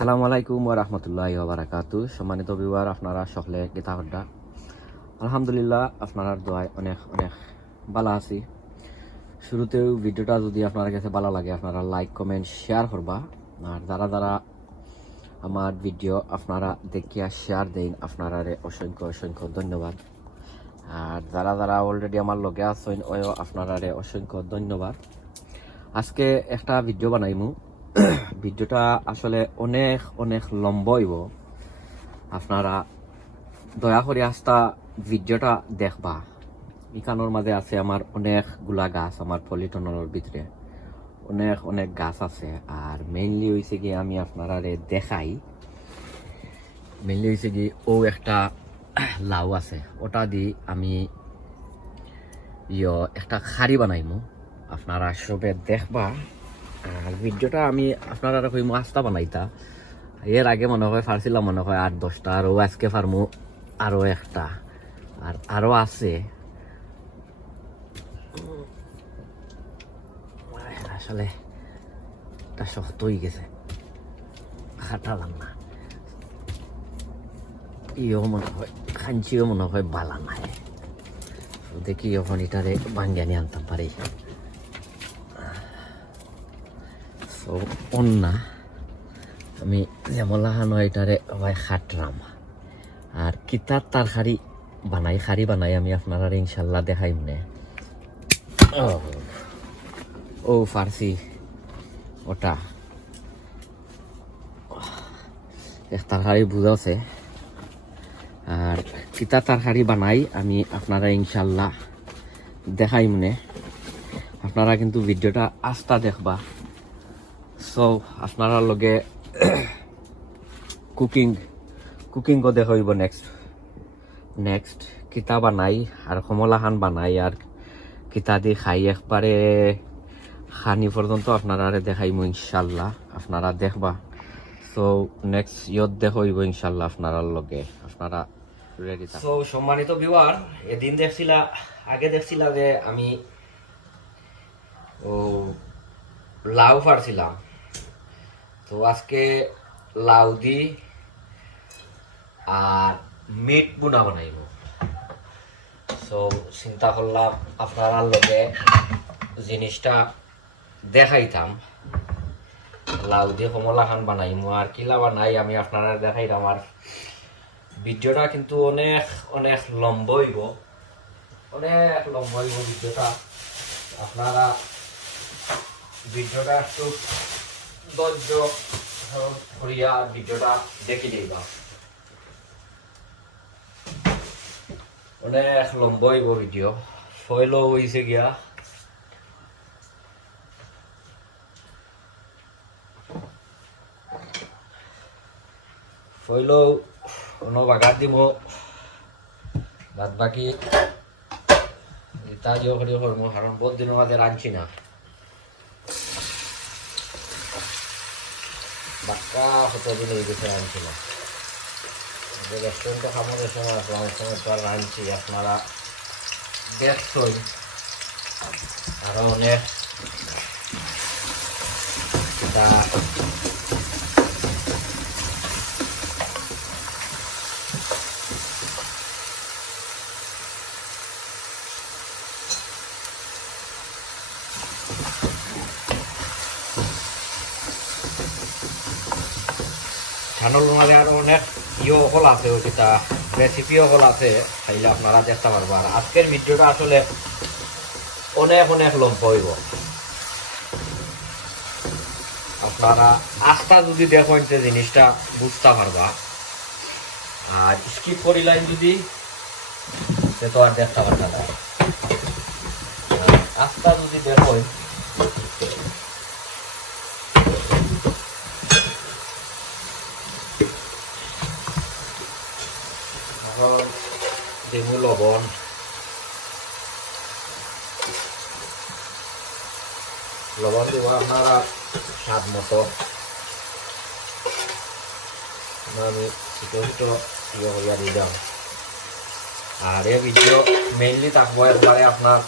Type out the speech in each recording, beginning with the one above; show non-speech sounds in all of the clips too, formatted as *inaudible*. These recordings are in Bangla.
আসসালামু আলাইকুম রাহমাতুল্লাহি ওয়া বারাকাতু সম্মানিত বিওয়ার আপনারা সকলে গীতা হড্ডা আলহামদুলিল্লাহ, আপনার দোয়ায় অনেক অনেক ভালো আছি। শুরুতেও ভিডিওটা যদি আপনার কাছে ভালো লাগে, আপনারা লাইক কমেন্ট শেয়ার করবা। আর যারা যারা আমার ভিডিও আপনারা দেখিয়া শেয়ার দেন, আপনারা অসংখ্য অসংখ্য ধন্যবাদ। আর যারা যারা অলরেডি আমার লগে আছেন ওও আপনারা অসংখ্য ধন্যবাদ। আজকে একটা ভিডিও বানাইমু। *coughs* ভিডিওটা আসলে অনেক অনেক লম্বা হইব। আপনারা দয়া করে আস্তা ভিডিওটা দেখবা। ইকানোর মাঝে আছে আমার অনেকগুলা গাছ আমার পলিটনের ভিতরে। অনেক অনেক গাছ আছে। আর মেইনলি হয়েছে কি আমি আপনারা দেখাই। মেইনলি হয়েছে কি ও একটা *coughs* লাউ আছে। ওটা দি আমি ইয় একটা খাড়ি বানাইমু। আপনারা সবে দেখবা। আর ভিডিওটা আমি আপনারা কই মাছটা বানাইতা। এর আগে মনে হয় ফারছিলাম, মনে হয় আট, দশটা আরও আজকে ফার্মু আরও একটা, আর আরও আছে। আসলে এটা শক্ত হয়ে গেছে। খাটালাম না। ইও মনে হয় খাঞ্চিও মনে হয় বালা নাই। দেখি এখন এটারে ভাঙ্গিয়া আনতাম পারি। অন্যা আমি যেমন লাহানো এটারে হয় খাটরাম। আর কিতার তার খারি বানাই খারি বানাই আমি আপনারা ইনশাল্লাহ দেখাই মনে ও ফার্সি, ওটা। এক তরকারি বুঝাছে আর কিতা তরকারি বানাই আমি আপনারা ইনশাল্লাহ দেখাই মনে আপনারা কিন্তু ভিডিওটা আস্তা দেখবা। সো আপনারা লগে *coughs* কুকিং কুকিংও দেখাইব নেক্সট নেক্সট কিতা বানাই আর কমলাখান বানাই আর কিতা দি খাই একবারে খানি পর্যন্ত আপনারা দেখাইব ইনশাল্লাহ, আপনারা দেখবা। সো নেক্সট ইয়ত দেখাইব ইনশাল্লাহ আপনারা লগে, আপনারা রেডি সো সম্মানিত বিওয়ার এদিন দেখছিলা, আগে দেখছিলা যে আমি ও লাউ পারছিলাম তো আজকে লাউ দি আর মিট বুনা বানাইব। সো চিন্তা করলাম আপনারা লগে জিনিসটা দেখাইতাম। লাউ দিয়ে কমলা খান বানাইমু, আর কিলা বানাই আমি আপনারা দেখাইতাম। আর ভিডিওটা কিন্তু অনেক অনেক লম্বা হইব। অনেক লম্বা হইব ভিডিওটা। আপনারা ভিডিওটা একটু ভিডিওটা অনেক হইব ভিডিও। গিয়া। বাগার দিব। বাদ বাকি তা জিও করি করব কারণ বহুত দিনের মাঝে রাঁধছি না। বাক্কা হতে দিন এই বিষয়ে আনছি না যে রেস্টুরেন্টে খাবারের সময় আসলাম সময় তো আর আনছি, আপনারা দেখছই আরও অনেক তা চ্যানেল মাঝে অনেক ইয়ে হল আছে ওইটা রেসিপিও হল আছে খাইলে আপনারা দেখতে পারব আর আজকের ভিডিওটা আসলে অনেক অনেক লম্বা হইব। আপনারা আস্থা যদি দেখেন যে জিনিসটা, বুঝতে পারবা। আর স্কিপ করিলাম যদি, সে তো আর দেখতে পারবা না। আস্থা যদি দেখেন এখন দেবো লবণ লবণ দিব আপনারা স্বাদ মতো আমি ছোটো ছোটো ইয়ে হইয়া দিলাম আর এই ভিডিও মেইনলি থাকব একবারে আপনার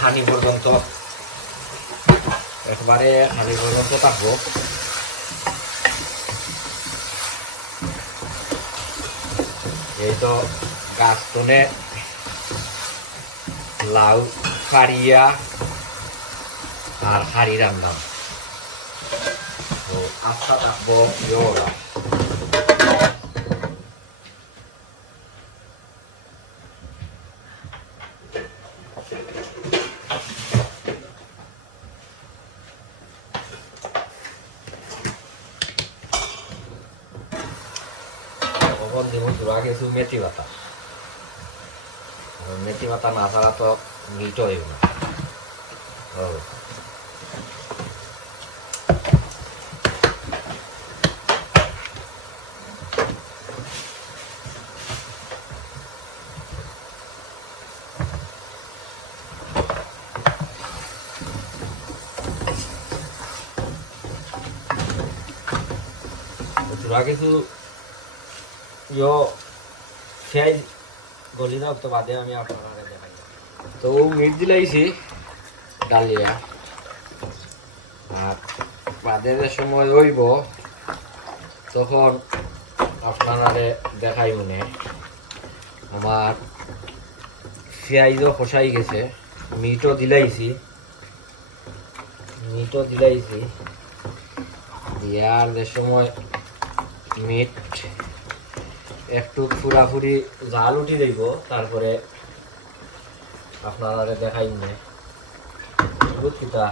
হানি পর্যন্ত একবারে হানি পর্যন্ত থাকব এই তো গাছটনে লাউ খাড়িয়া আর হাড়ি রান্না। তো আস্তা থাকব ইয়োরা কখন দিব জোড়া কিছু মেথি পাতা আর মেথি পাতা না ছাড়া তো মিট হইব না ও জোড়া কিছু ইয়ো সেই গলি না, তো বাদে আমি আপনারা দেখাই। তো মিট দিলাইছি ডালিয়া। আর বাদে যে সময় হইব, তখন আপনারা দেখাই মনে। আমার পেঁয়াজও খসাই গেছে, মিটও দিলাইছি মিটও দিলাইছি দিয়ার সময় মিট একটু পুরাপুরি জাল উঠি দেব তারপরে আপনারা দেখাই নে। বুঝছিতা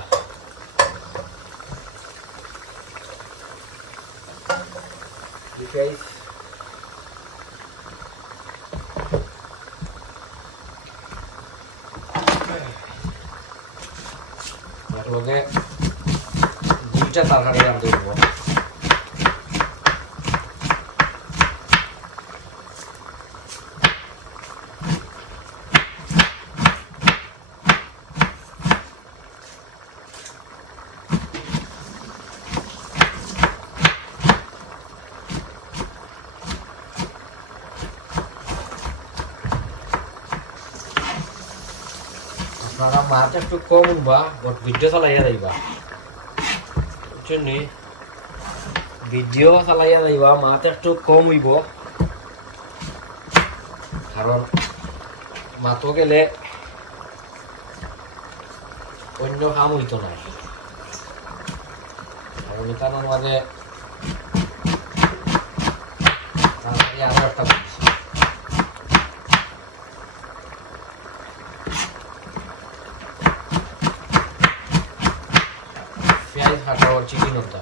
আপনারা মাছ একটু কম উঠবা বট ভিডিও চালাইয়া যাইবা। বুঝছেন? ভিডিও চালাইয়া যাইবা মাছ একটু কম হইব। কারণ, মাতো গেলে অন্য কাম হইতো না। কারণ এটানোর মাঝে পেঁয়াজ কাঁচা চিকেন হতা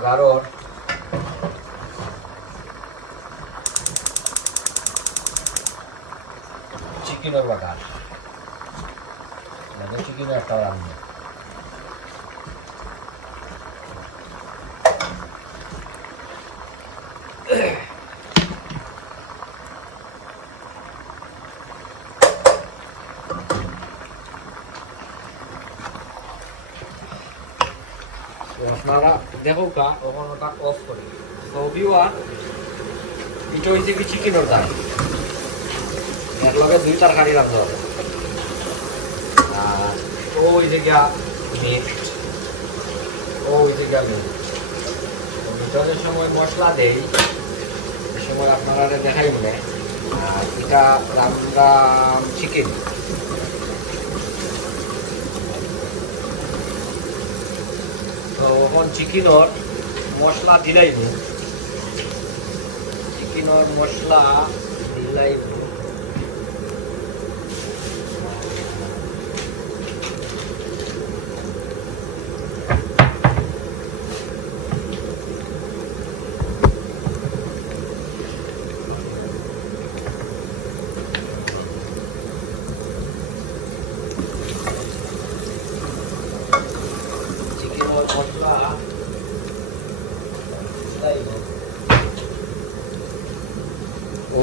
ও বাগারর চিকেনের বাগান মানে চিকেনের একটা রান্না তো আপনারা দেখো কা ওখানে ওটা অফ করে। তো ভিউয়া এটা হয়েছে কি চিকেনের দাম। এক লগে দুই তরকারি রাখতে হবে আর ও ওই গিয়া মিট ওই যে গিয়া মিট মিটের সময় মশলা দেই সময় আপনারা দেখাই মনে। আর এটা রান্নাম চিকেন এখন চিকেনের মশলা দিলাইব। চিকেনের মশলা দিলাইব ও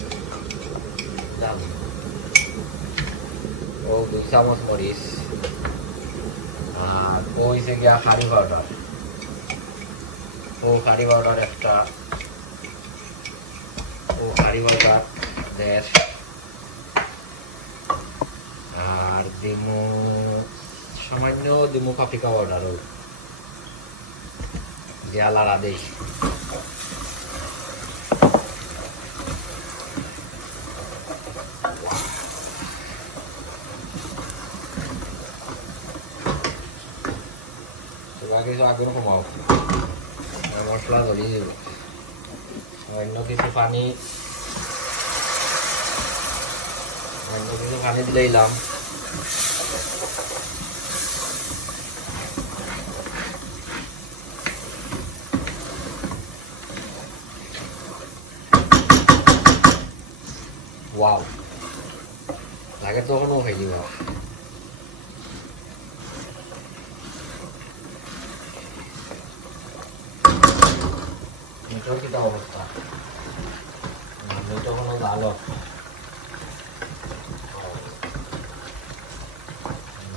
ও দুই চামচ মরিচ আর ও হয়েছে গিয়া কারি পাউডার ও কারি পাউডার একটা ও কারি পাউডার দেড় আর দিমু সামান্য দিমু পাপিকা পাউডার ও দিয়া লাড়া দেই তোরা কিছু আগুন কমাও আর মশলা ধরিয়ে দেব সামান্য কিছু পানি সামান্য কিছু পানি দিলাম ওয়াও লাগে তখনও হয়ে যাবে মিঠোর কিটা অবস্থা মিঠো কোনো ভালো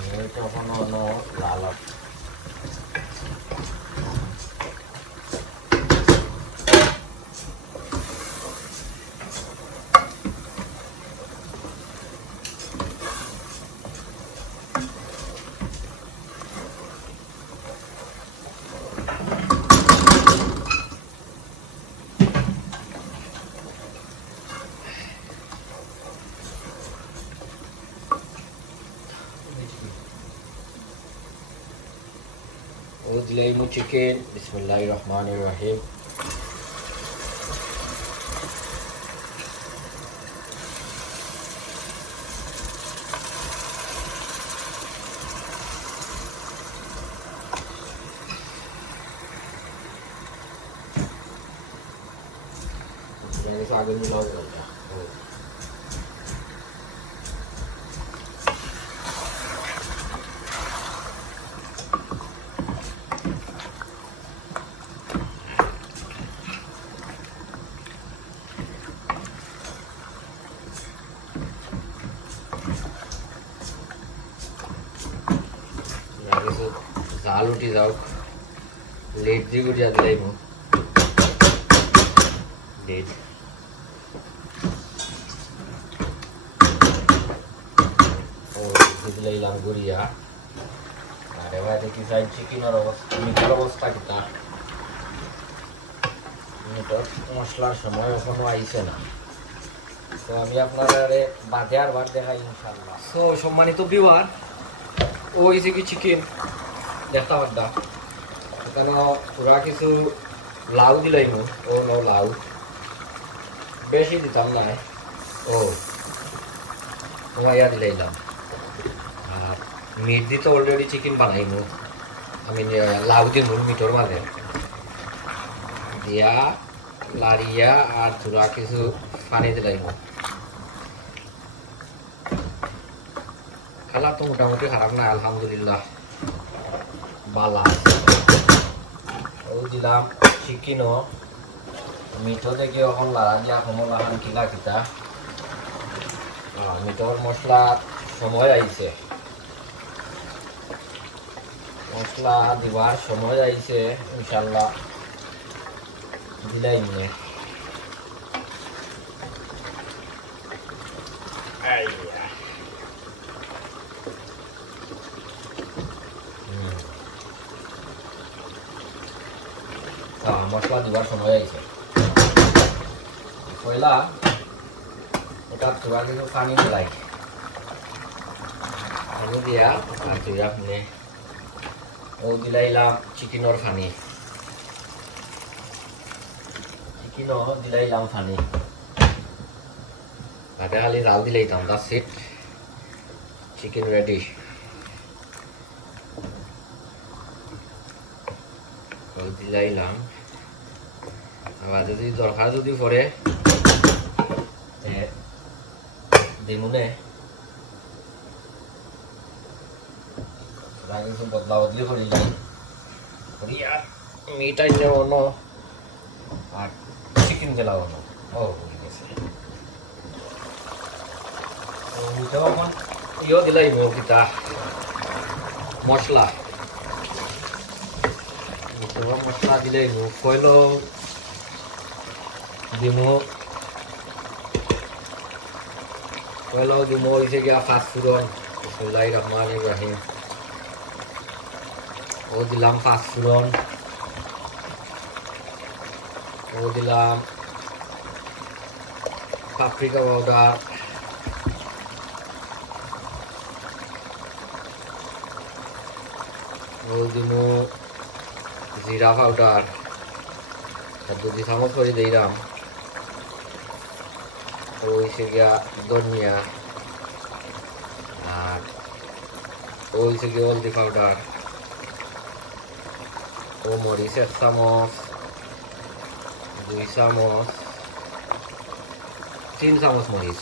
মিঠো কোনো লাল Udlay mo chicken. Bismillahirrahmanirrahim. Yan ઝાલ ઉઠી જાવ લેટ જી ગુડિયા લઈ હું લેટ ও দুধ লইলাম গুড়িয়া আর এবার দেখি সাইড চিকেনের অবস্থা মিটার অবস্থা কিতা মিটার মশলার সময় এখনো আইছে না তো আমি আপনারা বাদে আর বার দেখাই ইনশাল্লাহ তো সম্মানিত বিওয়ার ও হয়েছে কি চিকেন দেখতে পারদা এখানে পুরা কিছু লাউ দিলাই মু ও, ন লাউ। বেশি দিতাম না। ও তোমাইয়া দিলাইলাম আর মিট দিতে অলরেডি চিকেন বানাইমু। আমি লাউ দিব মিটর মাঝে। দিয়া, লাড়িয়া আর চূড়া কিছু পানি দিলাইমু খেলা তো মোটামুটি খারাপ না আলহামদুলিল্লাহ। বালা। আছে। ও দিলাম চিকেনও মিঠো দেখি এখন লাড়া দিয়া সময় লাগান কিলা কিতা। মিঠোর মশলা সময় আইছে। মশলা দিবার সময় আইছে ইনশাল্লাহ দিলাই নিয়ে আইয়া। মশলা দিবার সময় আইছে। পয়লা এটা চুয়া কিছু পানি মিলাই পানি দিয়া আর তুই আপনি ও দিলাইলাম চিকেনের ফানি চিকেনও দিলাইলাম ফানি ভাতে খালি জাল দিলেই দাম দাস সিট চিকেন রেডি দিলাইলাম। আবার যদি দরকার যদি পড়ে দিমুনে। বদলা বদলি করি। করি আর ন আর চিকেন গেলাও ন ও, হয়ে গেছে। ইও দিলাই কিতা? মশলা মশলা দিলাই কইল দিমু। কইল দিমু হয়েছে গিয়া ফাস্ট ফুডন বিসমুল্লাহির রহমানির রহিম ও দিলাম পাঁচফোড়ন ও দিলাম পাপরিকা পাউডার ও দিমু জিরা পাউডার আর দুই চামচ করে দিলাম হয়েছে গিয়া ধনিয়া আর হয়েছে গিয়া হলদি পাউডার ও মরিচ এক চামচ দুই চামচ তিন চামচ মরিচ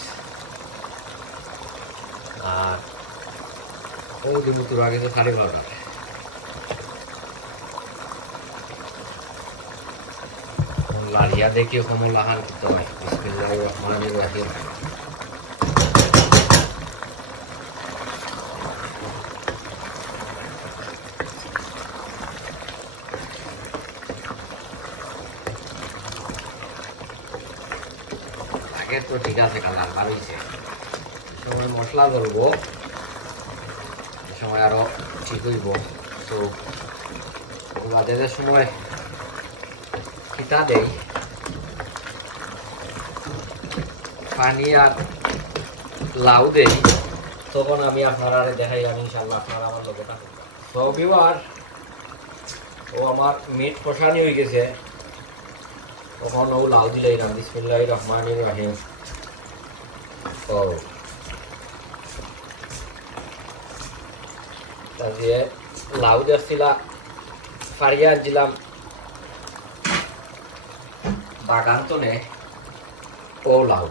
আর ও দিবু তোর আগে তো শাড়ি পাউডার লারিয়া দেখি কমলা হান করতে হয় তো ঠিক আছে কালার বার হয়েছে সময় মশলা ধরবো সময় আরও ঠিক হইব তো সময় খিতা দেই। পানি আর লাউ দেই। তখন আমি আপনারা দেখাই আমি ইনশাল্লাহ আপনারা আমার লোকে থাকুন তো বিবার ও আমার মিট কষানি হয়ে গেছে। তখন ও লাউ দিলে রাম বিসমুল্লাহ রহমান রাহিম। ও তা দিয়ে লাউ দেখছিলা ফারিয়া দিলাম তো ও লাউ।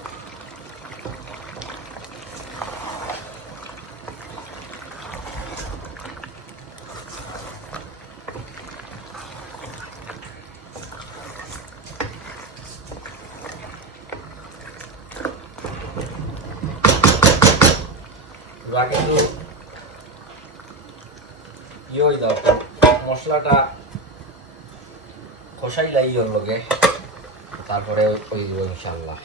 ওরা কিন্তু ইয়ে দাও মশলাটা কষাইলাই ওর লগে। তারপরে ওই দিব ইনশাল্লাহ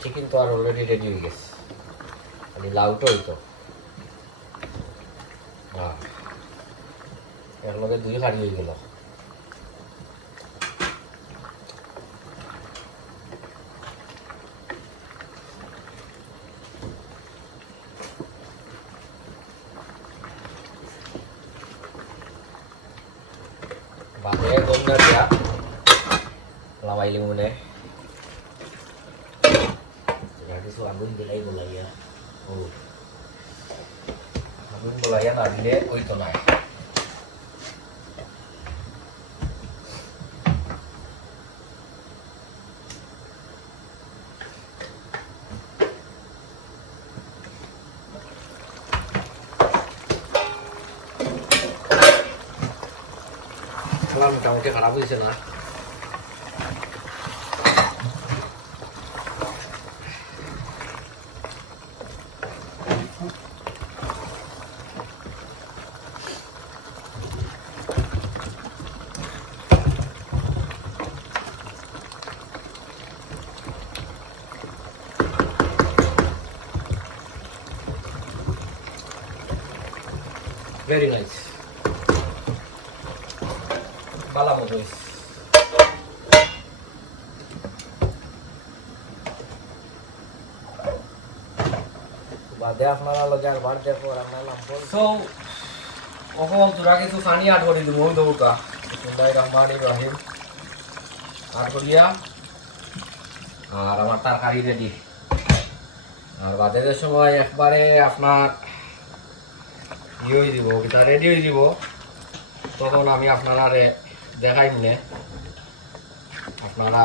চিকেন তো আর অলরেডি রেডি হয়ে গেছে। খালি লাউটা হইতো হ্যাঁ এর লগে দুই হাড়ি হয়ে গেল। বাপে গঙ্গা দিয়া লামাইলি মনে কিছু আগুন দিলাই বলাইয়া ও আগুন বলাইয়া না দিলে ওই তো নাই খেলা মোটামুটি খারাপ হয়েছে না Very nice. বালা মতো হয়েছে। বাদে আপনারা লগে একবার দেখো রান্না লাম্পল সো অকল তোরা কিছু পানি আট করে দিব দৌকা বিসমুল্লাহ রহমান রহিম আট করিয়া আর আমার তরকারি রেডি আর বাদের সময় একবারে আপনার ইয়ে হয়ে দিব এটা রেডি হয়ে দিব তখন আমি আপনারা দেখাই নে আপনারা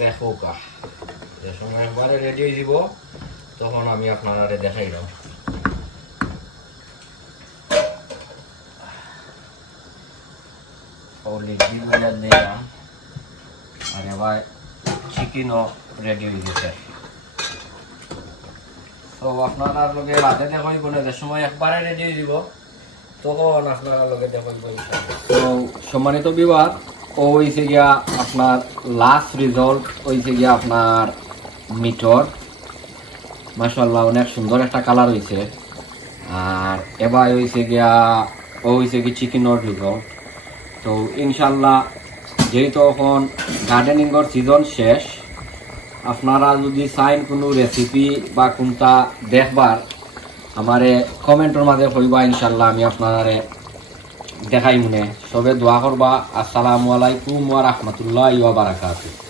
দেখো কা যে সময় একবারে রেডি হয়ে দিব তখন আমি আপনারা দেখাই দাও অলরেডি বলে দিলাম আর এবার চিকেনও রেডি হয়ে গেছে। তো আপনারা লগে রাতে দেখাইব না, যে সময় একবারে রেডি হয়ে দিব, তখন আপনারা লগে দেখাইব তো সম্মানিত বিবাহ ও হয়েছে গিয়া আপনার লাস্ট রেজাল্ট হয়েছে গিয়া আপনার মিটর মাসাল্লাহ অনেক সুন্দর একটা কালার হয়েছে আর এবার হয়েছে গিয়া, ও হয়েছে কি চিকেনের রেজাল্ট তো ইনশাল্লাহ যেহেতু এখন গার্ডেনিংয়ের সিজন শেষ আপনারা যদি চাইন কোনো রেসিপি বা কোনটা দেখবার, আমারে কমেন্টের মাঝে হইবা ইনশাল্লাহ আমি আপনারে দেখাই মনে সবে দোয়া করবা। আসসালামু আলাইকুম ওয়া রাহমাতুল্লাহি ওয়া বারাকাতুহু।